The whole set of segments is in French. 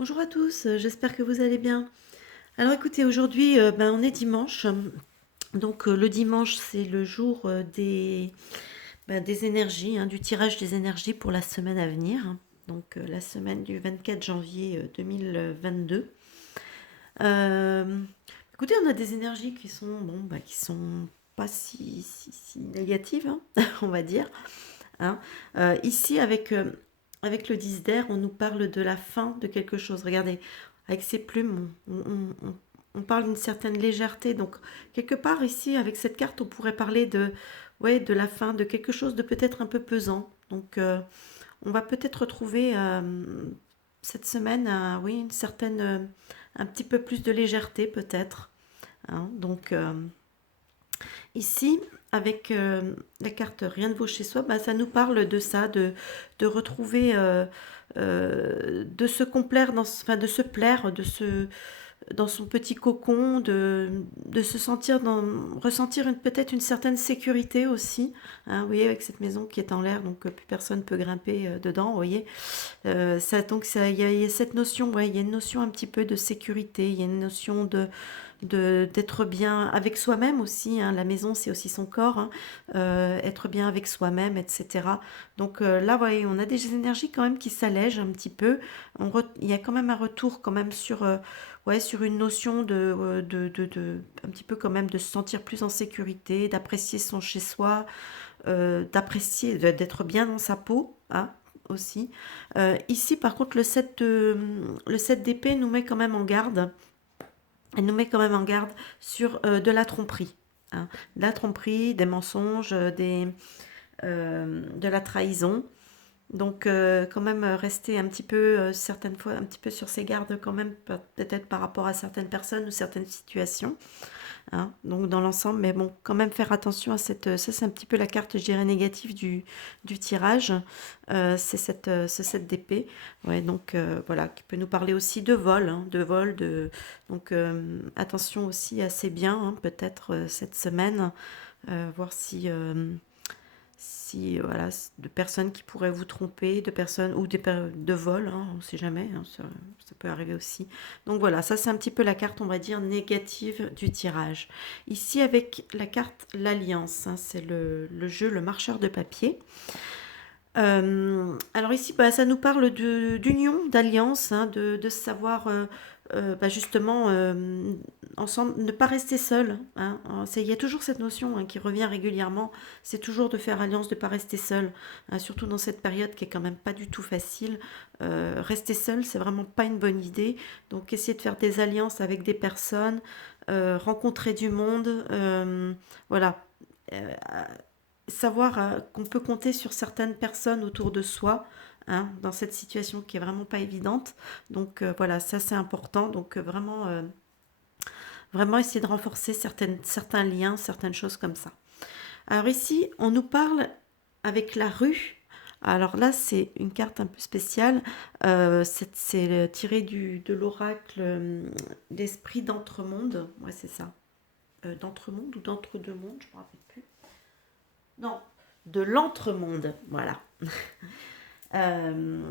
Bonjour à tous, j'espère que vous allez bien. Alors écoutez, aujourd'hui, on est dimanche. Donc le dimanche, c'est le jour des énergies, hein, du tirage des énergies pour la semaine à venir. Donc la semaine du 24 janvier 2022. Euh, Écoutez, on a des énergies qui sont, qui sont pas si négatives, hein, on va dire, hein. Ici, avec le 10 d'air, on nous parle de la fin de quelque chose. Regardez, avec ces plumes, on parle d'une certaine légèreté. Donc, quelque part ici, avec cette carte, on pourrait parler ouais, de la fin de quelque chose de peut-être un peu pesant. Donc, on va peut-être retrouver cette semaine, oui, une certaine, un petit peu plus de légèreté peut-être, hein. Donc, ici, avec la carte Rien ne vaut chez soi, bah, ça nous parle de ça, de retrouver, de se complaire, enfin, de se plaire, dans son petit cocon, de se sentir ressentir peut-être une certaine sécurité aussi, hein, vous voyez, avec cette maison qui est en l'air, donc plus personne ne peut grimper dedans, vous voyez. Donc il y a cette notion, ouais, il y a une notion un petit peu de sécurité, il y a une notion d'être bien avec soi-même aussi, hein. La maison, c'est aussi son corps, hein. Être bien avec soi-même, etc. Donc là, voyez, on a des énergies quand même qui s'allègent un petit peu. Il y a quand même un retour quand même ouais, sur une notion un petit peu quand même de se sentir plus en sécurité, d'apprécier son chez-soi, d'apprécier, d'être bien dans sa peau, hein, aussi. Ici, par contre, le 7 d'épée nous met quand même en garde. Elle nous met quand même en garde sur de la tromperie, hein. De la tromperie, des mensonges, de la trahison. Donc, quand même, rester un petit peu, certaines fois, un petit peu sur ses gardes quand même, peut-être par rapport à certaines personnes ou certaines situations, hein. Donc dans l'ensemble, mais bon, quand même faire attention à ça c'est un petit peu la carte, je dirais, négative du tirage. C'est ce 7 d'épée. Ouais, donc voilà, qui peut nous parler aussi de vol, hein, donc attention aussi à ses biens, hein, peut-être cette semaine, voir si voilà, de personnes qui pourraient vous tromper, de personnes ou de vol, hein, on ne sait jamais, hein, ça peut arriver aussi. Donc voilà, ça c'est un petit peu la carte, on va dire, négative du tirage. Ici avec la carte l'Alliance, hein, c'est le jeu, le marcheur de papier. Alors ici, bah, ça nous parle d'union, d'alliance, hein, de savoir justement ensemble, ne pas rester seul, hein. Il y a toujours cette notion, hein, qui revient régulièrement, c'est toujours de faire alliance, de ne pas rester seul, hein, surtout dans cette période qui est quand même pas du tout facile. Rester seul, c'est vraiment pas une bonne idée. Donc essayer de faire des alliances avec des personnes, rencontrer du monde, voilà. Euh, Savoir qu'on peut compter sur certaines personnes autour de soi, hein, dans cette situation qui est vraiment pas évidente. Donc voilà, ça c'est important. Donc vraiment essayer de renforcer certains liens, certaines choses comme ça. Alors ici, on nous parle avec la rue. Alors là, c'est une carte un peu spéciale. C'est tiré de l'oracle d'esprit d'Entremonde. Ouais, c'est ça. D'Entremonde ou d'Entre-deux-mondes, je ne me rappelle plus. Non, de l'Entremonde, voilà. Euh,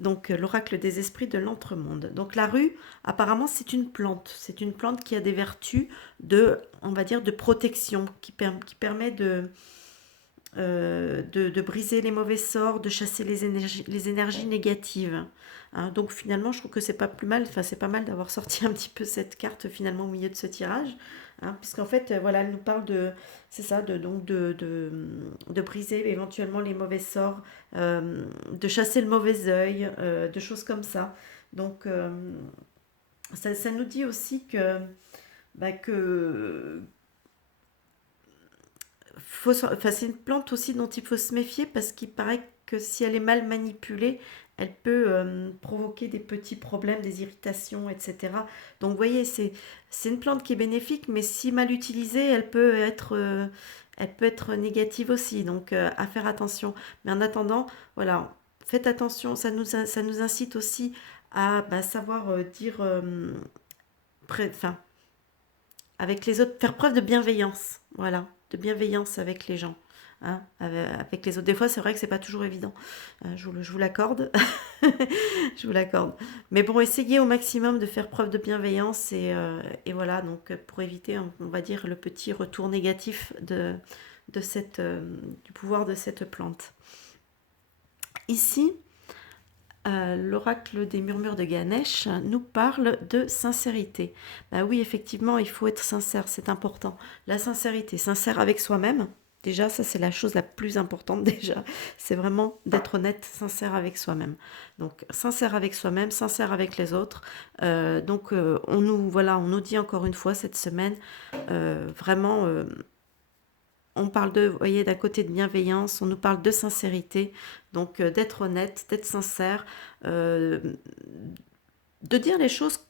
donc l'oracle des esprits de l'entremonde. Donc la rue, apparemment, c'est une plante. C'est une plante qui a des vertus on va dire, de protection, qui permet de briser les mauvais sorts, de chasser les énergies négatives, hein. Donc finalement, je trouve que c'est pas plus mal, enfin c'est pas mal d'avoir sorti un petit peu cette carte finalement au milieu de ce tirage, hein, puisqu'en fait, voilà, elle nous parle c'est ça, de briser éventuellement les mauvais sorts, de chasser le mauvais œil, de choses comme ça. Donc ça nous dit aussi que enfin, c'est une plante aussi dont il faut se méfier parce qu'il paraît que si elle est mal manipulée, elle peut provoquer des petits problèmes, des irritations, etc. Donc vous voyez, c'est une plante qui est bénéfique, mais si mal utilisée, elle peut être négative aussi. Donc à faire attention. Mais en attendant, voilà, faites attention. Ça nous incite aussi à savoir dire, enfin, avec les autres, faire preuve de bienveillance. Voilà, de bienveillance avec les gens, hein, avec les autres. Des fois, c'est vrai que c'est pas toujours évident. Je vous l'accorde. Je vous l'accorde. Mais bon, essayez au maximum de faire preuve de bienveillance et voilà, donc pour éviter, on va dire, le petit retour négatif du pouvoir de cette plante. Ici, l'oracle des murmures de Ganesh nous parle de sincérité. Bah oui, effectivement, il faut être sincère, c'est important. La sincérité, sincère avec soi-même. Déjà, ça c'est la chose la plus importante déjà. C'est vraiment d'être honnête, sincère avec soi-même. Donc, sincère avec soi-même, sincère avec les autres. On nous dit encore une fois cette semaine, vraiment, on parle vous voyez, d'un côté de bienveillance, on nous parle de sincérité, donc d'être honnête, d'être sincère, euh, de dire les choses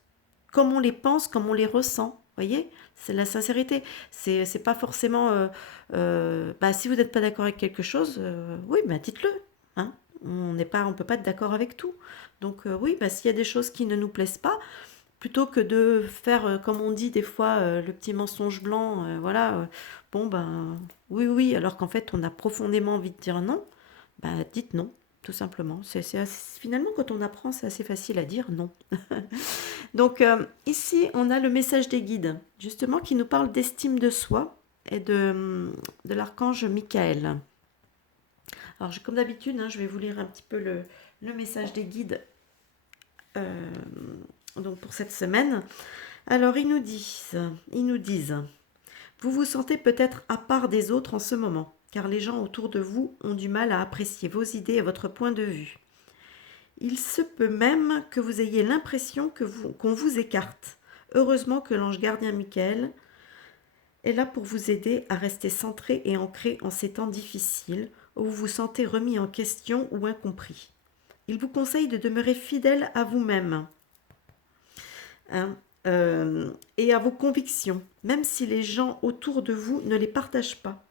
comme on les pense, comme on les ressent. Vous voyez, c'est la sincérité. C'est pas forcément. Bah, si vous n'êtes pas d'accord avec quelque chose, oui, bah, dites-le. Hein. On peut pas être d'accord avec tout. Donc oui, bah, s'il y a des choses qui ne nous plaisent pas, plutôt que de faire, comme on dit des fois, le petit mensonge blanc, voilà, bon ben, oui, oui, alors qu'en fait on a profondément envie de dire non, bah dites non, tout simplement. Finalement, quand on apprend, c'est assez facile à dire non. Donc ici, on a le message des guides, justement, qui nous parle d'estime de soi et de l'archange Michael. Alors, comme d'habitude, hein, je vais vous lire un petit peu le message des guides euh, donc pour cette semaine. Alors, ils nous disent, vous vous sentez peut-être à part des autres en ce moment, car les gens autour de vous ont du mal à apprécier vos idées et votre point de vue. Il se peut même que vous ayez l'impression qu'on vous écarte. Heureusement que l'ange gardien Michael est là pour vous aider à rester centré et ancré en ces temps difficiles où vous vous sentez remis en question ou incompris. Il vous conseille de demeurer fidèle à vous-même, hein, et à vos convictions, même si les gens autour de vous ne les partagent pas.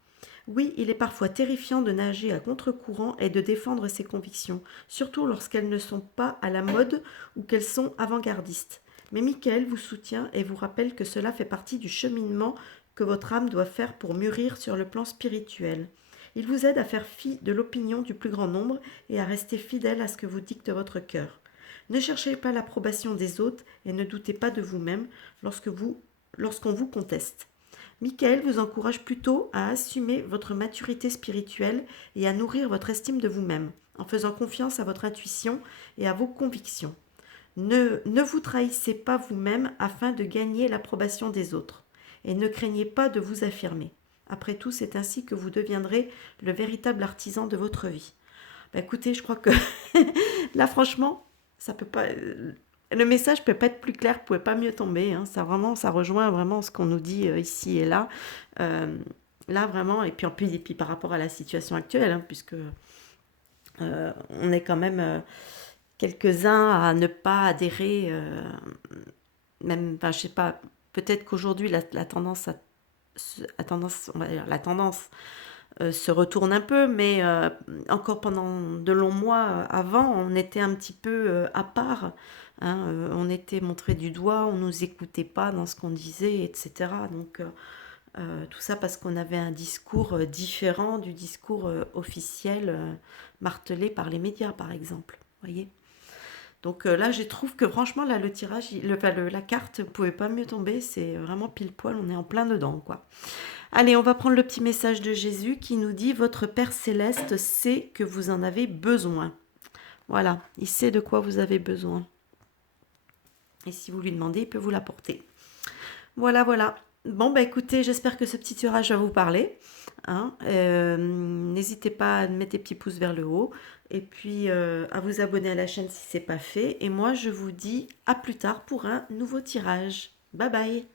Oui, il est parfois terrifiant de nager à contre-courant et de défendre ses convictions, surtout lorsqu'elles ne sont pas à la mode ou qu'elles sont avant-gardistes. Mais Michael vous soutient et vous rappelle que cela fait partie du cheminement que votre âme doit faire pour mûrir sur le plan spirituel. Il vous aide à faire fi de l'opinion du plus grand nombre et à rester fidèle à ce que vous dicte votre cœur. Ne cherchez pas l'approbation des autres et ne doutez pas de vous-même lorsqu'on vous conteste. Michael vous encourage plutôt à assumer votre maturité spirituelle et à nourrir votre estime de vous-même, en faisant confiance à votre intuition et à vos convictions. Ne vous trahissez pas vous-même afin de gagner l'approbation des autres, et ne craignez pas de vous affirmer. Après tout, c'est ainsi que vous deviendrez le véritable artisan de votre vie. Bah, écoutez, je crois que là, franchement, ça peut pas. Le message peut pas être plus clair, pouvait pas mieux tomber. Hein. Ça rejoint vraiment ce qu'on nous dit ici et là. Euh, Là, vraiment, et puis par rapport à la situation actuelle, hein, puisque on est quand même quelques-uns à ne pas adhérer, même, enfin, je sais pas, peut-être qu'aujourd'hui, la tendance, on va dire, la tendance se retourne un peu, mais encore pendant de longs mois avant, on était un petit peu à part. Hein, on était montré du doigt, on nous écoutait pas dans ce qu'on disait, etc. Donc tout ça parce qu'on avait un discours différent du discours officiel martelé par les médias, par exemple. Voyez. Donc là, je trouve que franchement, là, le tirage, la carte ne pouvait pas mieux tomber. C'est vraiment pile poil, on est en plein dedans, quoi. Allez, on va prendre le petit message de Jésus qui nous dit: votre Père céleste sait que vous en avez besoin. Voilà, il sait de quoi vous avez besoin. Et si vous lui demandez, il peut vous l'apporter. Voilà, voilà. Bon, bah écoutez, j'espère que ce petit tirage va vous parler. Hein. N'hésitez pas à mettre des petits pouces vers le haut et puis à vous abonner à la chaîne si ce n'est pas fait. Et moi, je vous dis à plus tard pour un nouveau tirage. Bye bye.